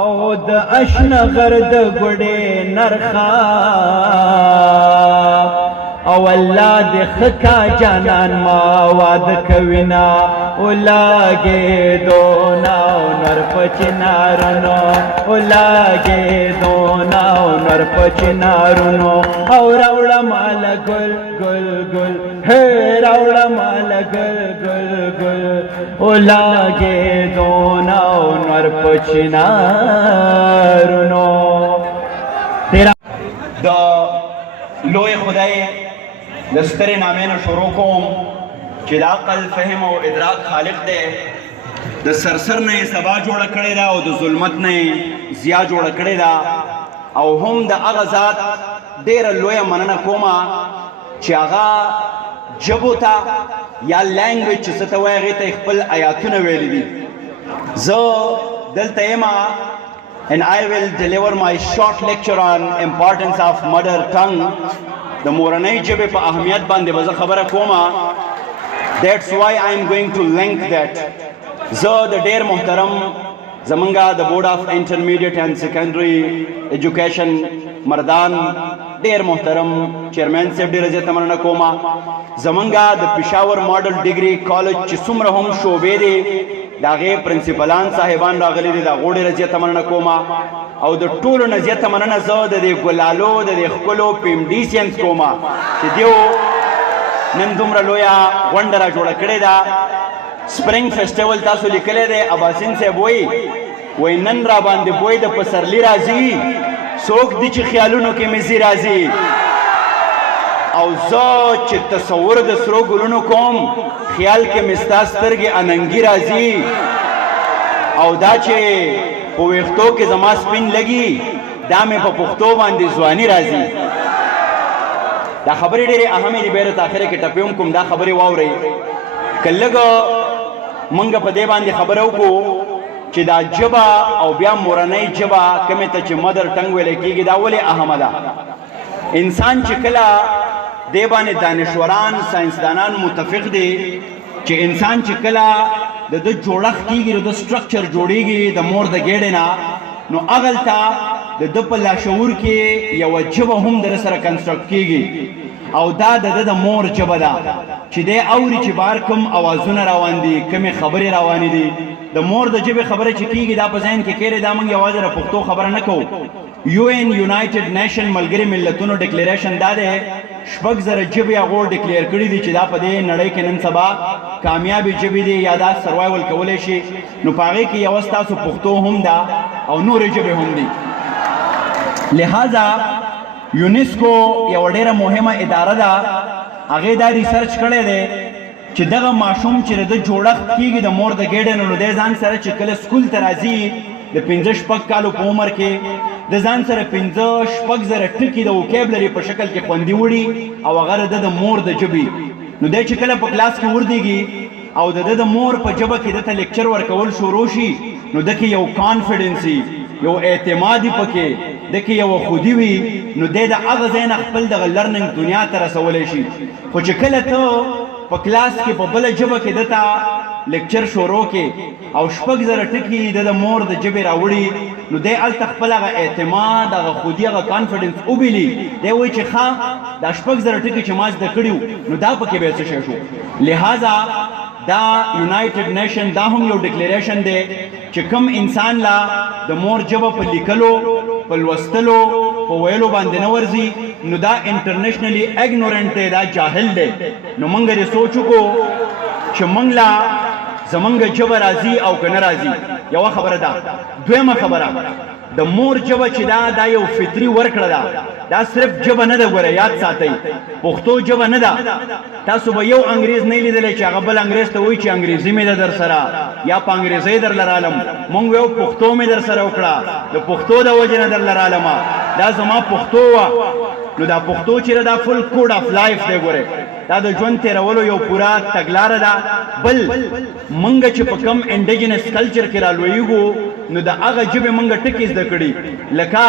او د اشنا غرد ګډې نرخا او الله د خکا جانان ما واد کوینا ولاګې دونا نر پچنارونو ولاګې دونا نر پچنارونو او راوړه مال ګل ګل ګل هې راوړه مال ګل ګل ګل ولاګې دونا نر پچنارونو تیرا د لوی خدای د سترې نامې نه شروع کوم چې د عقل فهم او ادراک خالق دی د سرسر نه یې سبا جوړه کړې ده او د ظلمت نه یې ضیا جوړه کړې ده او هم د هغه ذات ډېره لویه مننه کومه چې هغه ژبو ته یا لینګویج چې څه ته وایي هغې ته یې خپل آیاتونه ویلي دي زه دلته یمه and I will deliver my short lecture on importance of mother tongue د مورنۍ ژبې په اهمیت باندې به زه خبره کومه that's why I am going to link that زه د ډېر محترم زمونږه د بورډ آف انټرمیډیټ اینڈ سیکنډري ایجوکیشن مردان ډېر محترم چیرمین صاحب ډېره زیاته مننه کومه زمونږه د پېښور ماډل ډګري کالج چې څومره هم شعبې دي د هغې پرنسپلان صاحبان راغلي دي د هغو ډېره زیاته مننه کومه او د ټولو نه زیاته مننه زه د دې ګلالو د دې ښکلو پیمډیسینس کومه چې دیو نن دومره لویه غونډه را جوړه کړې ده سپرینګ فیسټیول تاسو لیکلی دی اباسین صاحب وایي نن را باندې بوی د پسرلي راځي څوک دي چې خیالونو کې مې ځي راځي او زه چې تصور د سرو ګلونو کوم خیال کې مې ستا سترګې اننګي راځي او دا چې په ویښتو کې زما سپین لګي دا مې په پښتو باندې ځواني راځي دا خبرې ډېرې اهمې دي بیره تاخره کې ټپې هم کوم دا خبرې واورئ که لږه موږ په دې باندې خبره وکړو چې دا ژبه او بیا مورنۍ ژبه کومې ته چې مدر ټنګ ویلی کېږي دا ولې اهمه ده انسان چې کله دې باندې دانشوران ساینسدانان متفق دي چې انسان چې کله د ده جوړښت کېږي نو د سټرکچر جوړېږي د مور د ګېډې نه نو هغلته د ده په لاشعور کې یوه ژبه هم در سره کنسټرکټ کېږي او دا د ده د مور ژبه ده چې دی اوري چې بهر کوم اوازونه روان دي کومې خبرې روانې دي د مور د ژبې خبره چې کېږي دا په ذهن کې کېږي دا موږ یوازې د پښتو خبره نه کوو UN یونایټډ نیشن ملګري ملتونو ډکلیریشن دا دی 6,000 ژبې هغو ډکلیر کړي دي چې دا په دې نړۍ کې نن سبا کامیابې ژبې دي یا دا سروایول کولی شي نو په هغې کې یوه ستاسو پښتو هم ده او نورې ژبې هم دي لہذا یونیسکو یوه ډېره مهمه اداره ده هغې دا ریسرچ کړی دی چې دغه ماشوم چې د جوړښت کېږي د مور د ګېډې نه نو دی ځان سره چې کله سکول ته راځي د 5-6 کالو په عمر کې د ځان سره 5-6 ټکي د وکیبلري په شکل کې خوندي وړي او هغه د مور د ژبې نو دی چې کله په کلاس کې وردېږي او د مور په ژبه کې دته لیکچر ورکول شروع شي نو دکې یو کانفیډنسي یو اعتمادي پکې دکې یو خودي وي نو دی د هغه ځای نه خپل دغه لرننګ دنیا ته رسولی شي خو چې کله ته په کلاس کې په بله ژبه کې دته لیکچر شروع کې او 6,000 ټکي د مور د ژبې راوړي نو دی هلته خپل هغه اعتماد هغه خودي هغه کانفیډنس وبیلي دی وایي چې ښه دا 6,000 ټکي چې ما زده کړي نو دا پکې بیا څه شی شو لہذا دا یونایټډ نیشن دا هم یو ډکلیریشن دی چې کوم انسان لا د مور ژبه په لیکلو په لوستلو په ویلو باندې نه ورځي نو دا انټرنیشنلی اګنورنټ دی دا جاهل دی نو موږ دې سوچ وکړو چې موږ لا زمونږ ژبه راځي او که نه راځي یوه خبره ده دویمه خبره د مور ژبه چې دا یو فطري ورکړه ده دا صرف ژبه نه ده ګوره یاد ساتئ پښتو ژبه نه ده تاسو به یو انګریز نه لیدلی چې هغه بل انګریز ته وایي چې انګریزي مې ده در سره یا په انګریزۍ درله رالم مونږ ویو پښتو مې در سره وکړه د پښتو د وجې نه درله رالمه دا زما پښتو وه نو دا پښتو چې دا فل کوډ اف لایف دی ګورې دا د ژوند تیرولو یو پوره تګلاره ده بل موږ چې په کم انډیجنس کلچر کې رالویږو نو د هغه ژبې موږ ټکي زده کړي لکه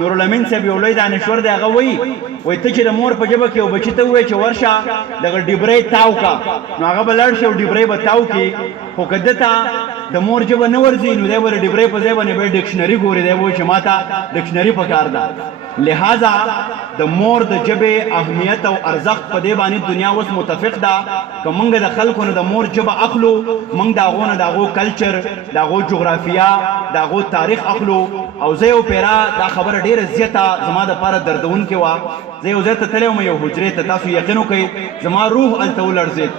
نورالامین صاحب یو لوی دانشور دی هغه وایي ته چې د مور په ژبه کې یو بچي ته ووایې چې ورشه دغه ډبری تاو کا نو هغه به لاړ شي او ډبری به تاو کړي خو که ده ته د مور ژبه نه ورځي نو دی به د ډبرې په ځای باندې به ډکشنري ګوري دی به وایي چې ما ته ډکشنري پکار ده لہذا د مور د ژبې اهمیت او ارزښت په دې باندې دنیا اوس متفق ده که موږ د خلکو نه د مور ژبه اخلو موږ د هغو نه د هغو کلچر د هغو جغرافیه د هغو تاریخ اخلو او زه یو پیرا دا خبره ډېره زیاته زما دپاره دردونکې وه زه یو ځای ته تللی وم یو حجرې ته تاسو یقین وکئ زما روح هلته ولړزېد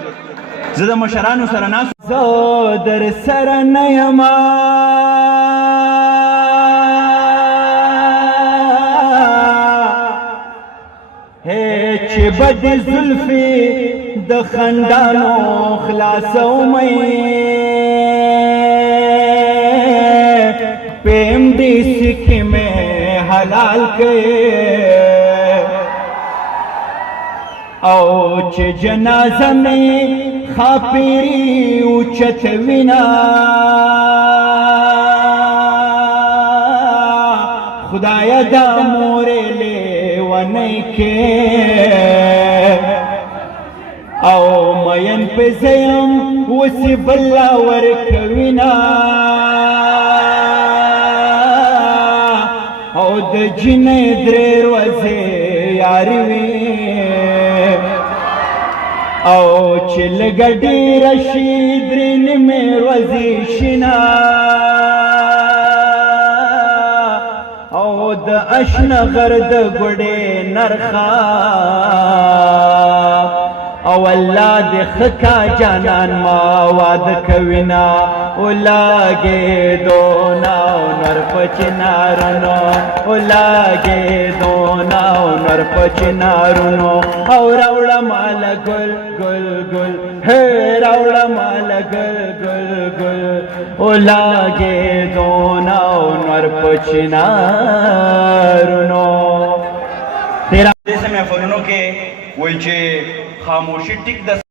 زه د مشرانو سره ناست زه در سره نه یمه چې بد زلفې د خندانو خلاصومئ پیم دې سکې مې حلال کړې او چې جنازه مې خاپیري اوچت وینا خدایه دا مورې لیونی کې او مین په زیم وسی بلا ورکوینا او د جنې درې ورځې یاري وي او چې لږه ډېره شي درې نیمې ورځې شینا او د اشنه غر د ګوډې نرخه او الله دې خکا جانان ما واده کوینا ولاګې دونا نر پچنارونو ولاګې دونا نر پچنارونو او راوړه مال ګل ګل ګل هې راوړه مال ګل ګل ګل ولاګې دونا نر پچنارونو تیرا دې سمې فونونو کې وای چې خاموشي ټیک د